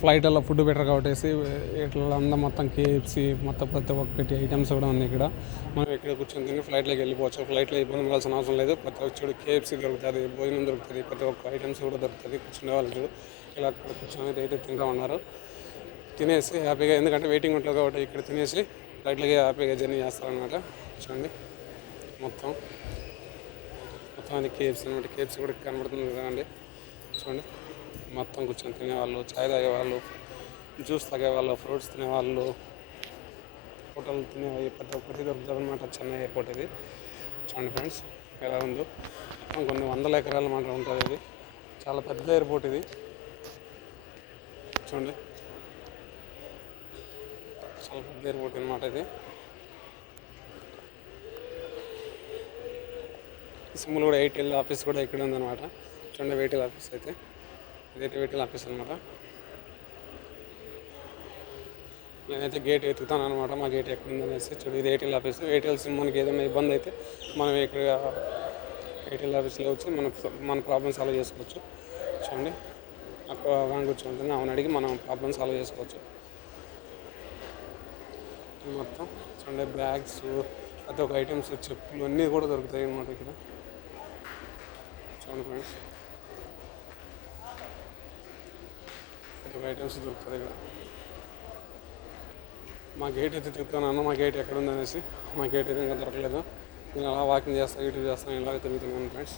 ఫ్లైట్లలో food better కాబట్టి ఇట్లా అంతా మొత్తం కేఎఫ్సీ మొత్తం ప్రతి ఒక్కటి ఐటమ్స్ కూడా ఉంది ఇక్కడ. మనం ఇక్కడ కూర్చొని తిని ఫ్లైట్లోకి వెళ్ళిపోవచ్చు. ఫ్లైట్లో ఇబ్బంది పడాల్సిన అవసరం లేదు. ప్రతి ఒక్క చూడు కేఎఫ్సీ దొరుకుతుంది, భోజనం దొరుకుతుంది, ప్రతి ఒక్క ఐటమ్స్ కూడా దొరుకుతుంది. కూర్చునే వాళ్ళు చూడు ఇలా అక్కడ కూర్చొని అయితే తింటూ ఉన్నారు. తినేసి హ్యాపీగా, ఎందుకంటే వెయిటింగ్ ఉంటుంది కాబట్టి ఇక్కడ తినేసి ఫ్లైట్లోకి హ్యాపీగా జర్నీ చేస్తారనమాట. చూడండి మొత్తం అది కేఎఫ్సీ అనమాట. కేఎఫ్సీ కూడా కనబడుతుంది కదండి. చూడండి మొత్తం కూర్చొని తినేవాళ్ళు, చాయ్ తాగేవాళ్ళు, జ్యూస్ తాగేవాళ్ళు, ఫ్రూట్స్ తినేవాళ్ళు, హోటల్ తినేవి ప్రతి ఒక్కటి దొరుకుతుంది అనమాట. చెన్నై ఎయిర్పోర్ట్ ఇది. చూడండి ఫ్రెండ్స్ ఎలా ఉందో. కొన్ని వందల ఎకరాల మాట ఉంటుంది. ఇది చాలా పెద్ద ఎయిర్పోర్ట్ ఇది. చూడండి చాలా పెద్ద ఎయిర్పోర్ట్ అనమాట ఇది. సిమ్ములు కూడా ఎయిర్టెల్ ఆఫీస్ కూడా ఇక్కడ ఉందన్నమాట. చూడండి ఎయిర్టెల్ ఆఫీస్ అయితే ఇదైతే ఎయిర్టెల్ ఆఫీస్ అనమాట. నేనైతే గేట్ వెతుకుతాను అనమాట, మా గేట్ ఎక్కడ ఉందనేసి. చూడు ఇది ఎయిర్టెల్ ఆఫీస్. ఎయిర్టెల్ సిమ్ మనకి ఏదైనా ఇబ్బంది అయితే మనం ఇక్కడ ఎయిర్టెల్ ఆఫీస్లో వచ్చి మన ప్రాబ్లమ్ సాల్వ్ చేసుకోవచ్చు. చూడండి అక్కడ కూర్చోండి, అవును అడిగి మనం ప్రాబ్లమ్ సాల్వ్ చేసుకోవచ్చు మొత్తం. చూడండి బ్యాగ్స్, ప్రతి ఒక్క ఐటమ్స్, చెప్పులు అన్నీ కూడా దొరుకుతాయి అన్నమాట ఇక్కడ. చూడండి ఫ్రెండ్స్ ప్రతి ఒక్క ఐటమ్స్ దొరుకుతుంది ఇక్కడ. మా గేట్ అయితే తిరుగుతున్నాను, మా గేట్ ఎక్కడ ఉందనేసి. మా గేట్ అయితే ఇంకా దొరకలేదు. నేను అలా వాకింగ్ చేస్తాను, యూట్యూబ్ చేస్తాను, ఇలాగ తిరుగుతున్నాను ఫ్రెండ్స్.